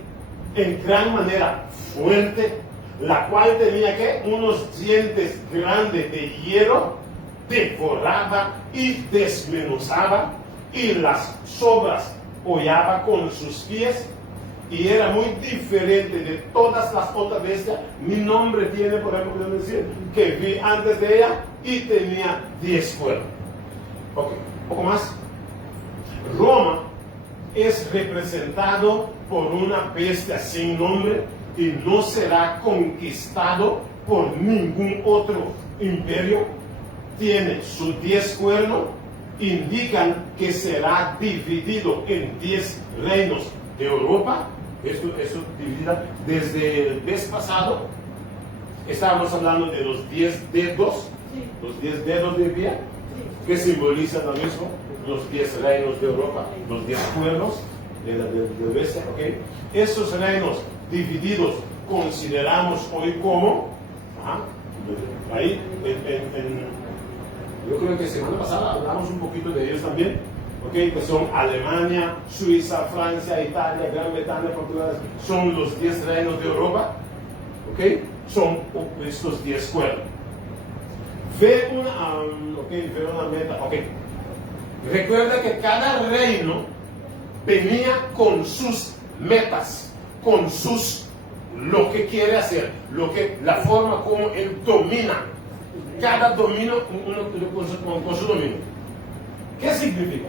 en gran manera fuerte, la cual tenía que unos dientes grandes de hierro, devoraba y desmenuzaba, y las sobras hollaba con sus pies, y era muy diferente de todas las otras bestias. Mi nombre tiene, por ejemplo, podemos decir, que vi antes de ella, y tenía 10 cuernos. Ok, un poco más. Roma es representado por una bestia sin nombre, y no será conquistado por ningún otro imperio. Tiene sus 10 cuernos, indican que será dividido en 10 reinos de Europa. Eso dividida desde el mes pasado. Estábamos hablando de los 10 dedos, los 10 dedos de pie, que simbolizan lo mismo, los 10 reinos de Europa, los 10 pueblos de la bestia. ¿Okay? Esos reinos divididos consideramos hoy como, ahí, yo creo que semana pasada hablamos un poquito de ellos también, ¿okay? Que son Alemania, Suiza, Francia, Italia, Gran Bretaña, Portugal, son los 10 reinos de Europa, ¿okay? Son estos 10 cuernos. Ve una meta, ¿okay? Recuerda que cada reino venía con sus metas, con sus lo que quiere hacer, la forma como él domina. Cada dominio con su dominio. ¿Qué significa?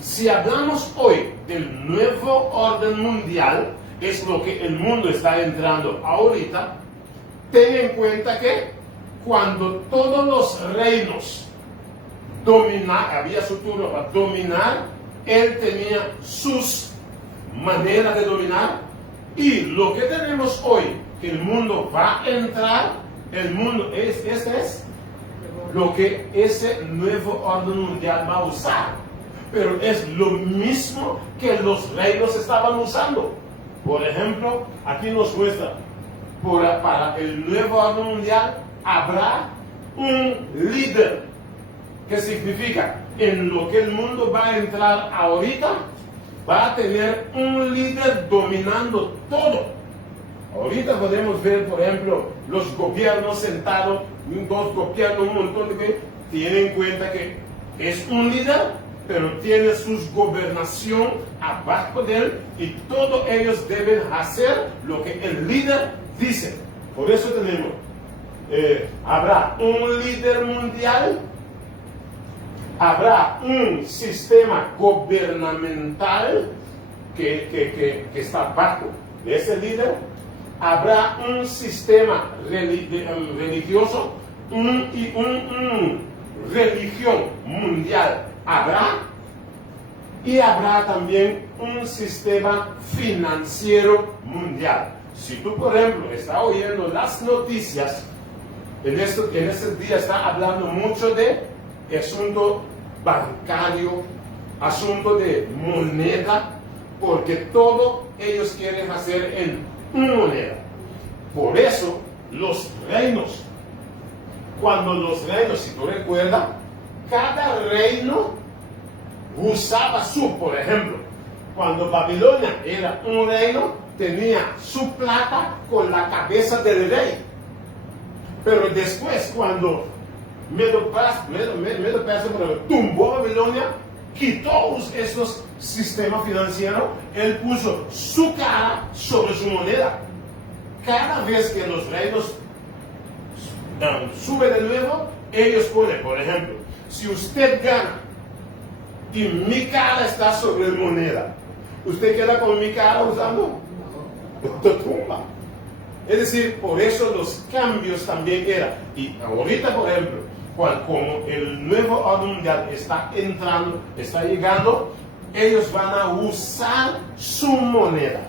Si hablamos hoy del nuevo orden mundial, es lo que el mundo está entrando ahorita. Ten en cuenta que cuando todos los reinos había su turno para dominar, él tenía sus maneras de dominar. Y lo que tenemos hoy, que el mundo va a entrar, el mundo es lo que ese nuevo orden mundial va a usar. Pero es lo mismo que los reinos estaban usando. Por ejemplo, aquí nos muestra, para el nuevo orden mundial habrá un líder. ¿Qué significa? En lo que el mundo va a entrar ahorita, va a tener un líder dominando todo. Ahorita podemos ver, por ejemplo, los gobiernos sentados, dos gobiernos, un montón de cosas. Tienen en cuenta que es un líder, pero tiene su gobernación abajo de él, y todos ellos deben hacer lo que el líder dice. Por eso tenemos, habrá un líder mundial, habrá un sistema gubernamental que está bajo de ese líder, habrá un sistema religioso, religión mundial habrá, y habrá también un sistema financiero mundial. Si tú, por ejemplo, estás oyendo las noticias, en este día está hablando mucho de asunto bancario, asunto de moneda, porque todo ellos quieren hacer en una moneda. Por eso los reinos, si tú recuerdas, cada reino usaba por ejemplo, cuando Babilonia era un reino, tenía su plata con la cabeza del rey. Pero después, cuando Medo-Persia tumbó Babilonia, quitó esos sistemas financieros, él puso su cara sobre su moneda. Cada vez que los reinos suben de nuevo, ellos ponen, por ejemplo, si usted gana y mi cara está sobre la moneda, ¿Usted queda con mi cara usando? Te tumba. Es decir, por eso los cambios también eran. Y ahorita, por ejemplo, como el nuevo orden mundial está entrando, está llegando, ellos van a usar su moneda.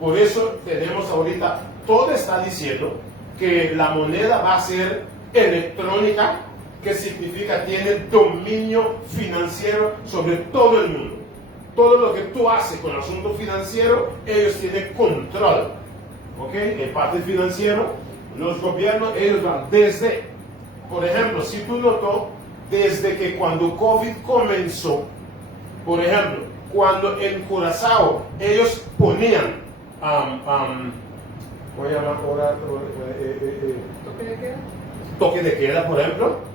Por eso tenemos ahorita, todo está diciendo que la moneda va a ser electrónica, que significa tiene dominio financiero sobre todo el mundo. Todo lo que tú haces con el asunto financiero, ellos tienen control. ¿Ok? En parte financiero, los gobiernos, ellos van desde, por ejemplo, si tú notó, desde que cuando COVID comenzó, por ejemplo, cuando en Curazao ellos ponían, voy a llamar ahora, toque de queda, por ejemplo.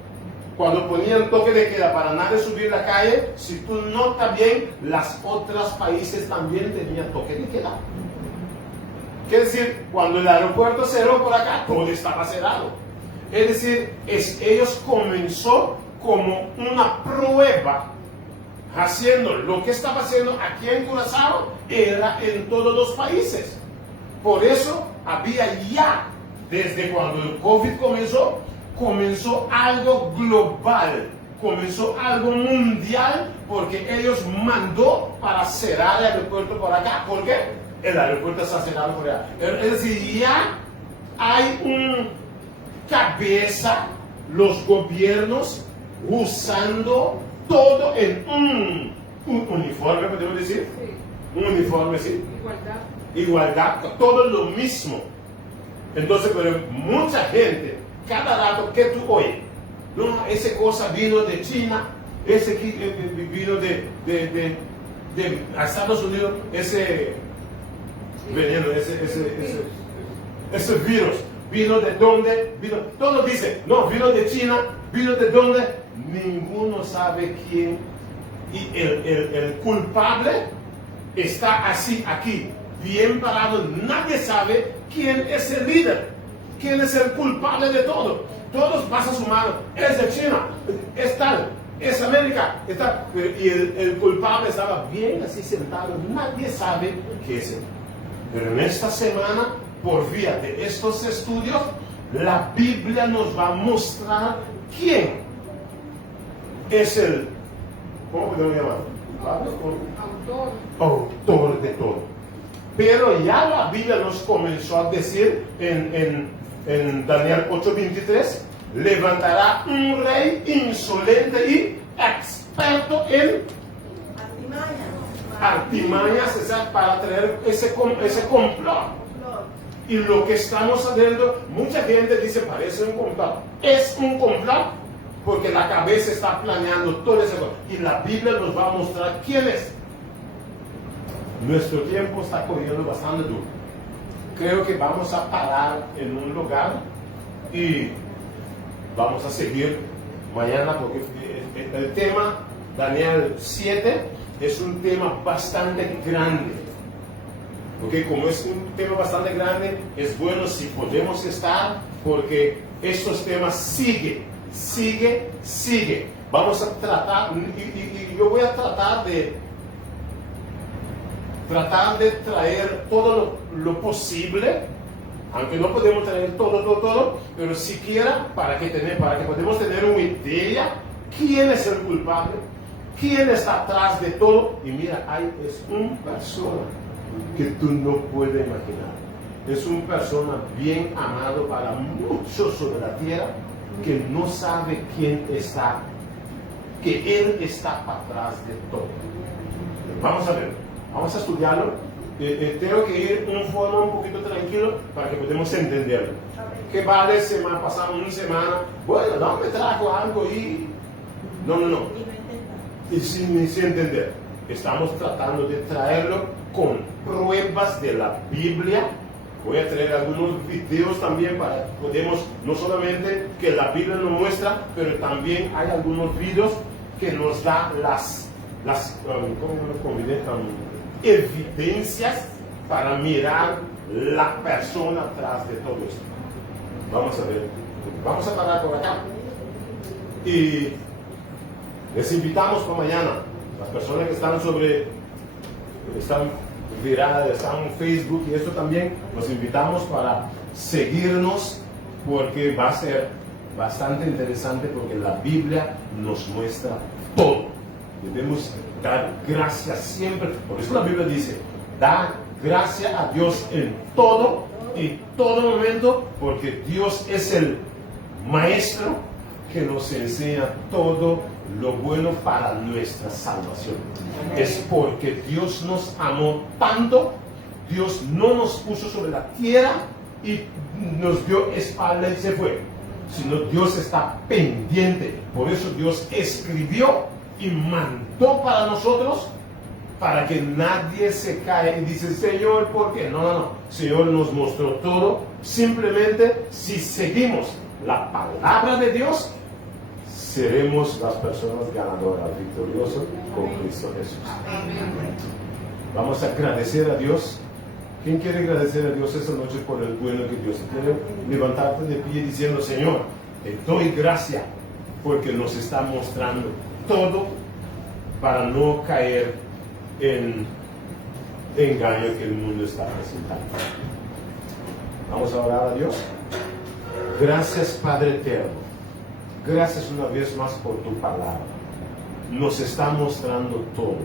Cuando ponían toque de queda para nadie subir la calle, si tú notas bien, las otros países también tenían toque de queda. Quiere decir, cuando el aeropuerto cerró por acá, todo estaba cerrado. Es decir, ellos comenzó como una prueba, haciendo lo que estaba haciendo aquí en Curazao, era en todos los países. Por eso había ya, desde cuando el COVID comenzó algo global, comenzó algo mundial, porque ellos mandó para cerrar el aeropuerto por acá. ¿Por qué? El aeropuerto está cerrado por allá. Es decir, ya hay un cabeza, los gobiernos usando todo en un uniforme, podemos decir. Sí. Un uniforme, sí. Igualdad, todo lo mismo. Entonces, pero mucha gente, cada dato que tú oyes, no, esa cosa vino de China, ese vino de Estados Unidos, ese veneno, ese virus, vino de dónde, todos dicen, no, vino de China, vino de dónde, ninguno sabe quién, y el culpable está así, aquí, bien parado, nadie sabe quién es el líder, quién es el culpable de todo. Todos pasan su mano, es de China, es tal, es América, es tal. Y el culpable estaba bien así sentado, nadie sabe qué es él. Pero en esta semana, por vía de estos estudios, la Biblia nos va a mostrar quién es el, ¿cómo podemos llamarlo? Autor de todo. Pero ya la Biblia nos comenzó a decir en Daniel 8:23, levantará un rey insolente y experto en artimañas, o sea, para traer ese complot. Y lo que estamos haciendo, mucha gente dice, parece un complot. Es un complot porque la cabeza está planeando todo eso. Y la Biblia nos va a mostrar quién es. Nuestro tiempo está corriendo bastante duro. Creo que vamos a parar en un lugar y vamos a seguir mañana porque el tema Daniel 7 es un tema bastante grande. Porque como es un tema bastante grande, es bueno si podemos estar porque estos temas sigue. Vamos a tratar, y yo voy a tratar de traer todo lo posible, aunque no podemos traer todo, pero siquiera para que podamos tener una idea quién es el culpable, quién está atrás de todo. Y mira, es una persona que tú no puedes imaginar. Es una persona bien amado para muchos sobre la tierra, que no sabe quién está, que Él está atrás de todo. Vamos a ver. Vamos a estudiarlo. Tengo que ir en una forma un poquito tranquilo para que podamos entenderlo. ¿Qué vale si me ha pasado una semana? Bueno, no me trajo algo y... No. Y sin entender. Estamos tratando de traerlo con pruebas de la Biblia. Voy a traer algunos videos también para que podamos, no solamente que la Biblia nos muestra, pero también hay algunos videos que nos dan las evidencias para mirar la persona atrás de todo esto. Vamos a ver, vamos a parar por acá y les invitamos para mañana, las personas que están sobre están virales, están en Facebook y esto también. Los invitamos para seguirnos porque va a ser bastante interesante porque la Biblia nos muestra todo. Debemos dar gracias siempre. Por eso la Biblia dice, da gracias a Dios en todo y todo momento, porque Dios es el maestro que nos enseña todo lo bueno para nuestra salvación. Es porque Dios nos amó tanto, Dios no nos puso sobre la tierra y nos dio espalda y se fue, sino Dios está pendiente. Por eso Dios escribió y mandó para nosotros, para que nadie se caiga y dice, Señor, ¿por qué? No. Señor nos mostró todo. Simplemente, si seguimos la palabra de Dios, seremos las personas ganadoras, victoriosas con Cristo Jesús. Vamos a agradecer a Dios. ¿Quién quiere agradecer a Dios esta noche por el bueno que Dios quiere? Levantarte de pie diciendo, Señor, te doy gracias porque nos está mostrando todo para no caer en engaño que el mundo está presentando. Vamos a orar a Dios. Gracias, Padre eterno. Gracias una vez más por tu palabra. Nos está mostrando todo.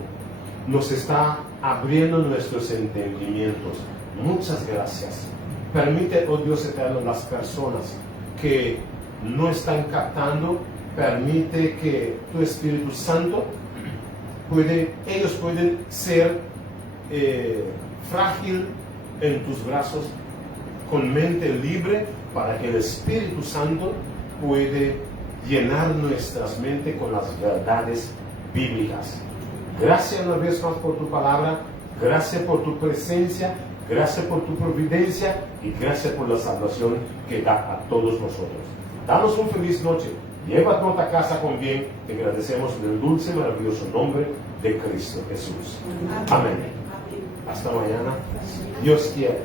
Nos está abriendo nuestros entendimientos. Muchas gracias. Permite, oh Dios eterno, las personas que no están captando, permite que tu Espíritu Santo ellos pueden ser frágil en tus brazos, con mente libre, para que el Espíritu Santo puede llenar nuestras mentes con las verdades bíblicas. Gracias una vez más por tu palabra, gracias por tu presencia, gracias por tu providencia y gracias por la salvación que da a todos nosotros. Danos una feliz noche. Llévanos a casa con bien. Te agradecemos en el dulce y maravilloso nombre de Cristo Jesús. Amén. Hasta mañana. Dios quiere.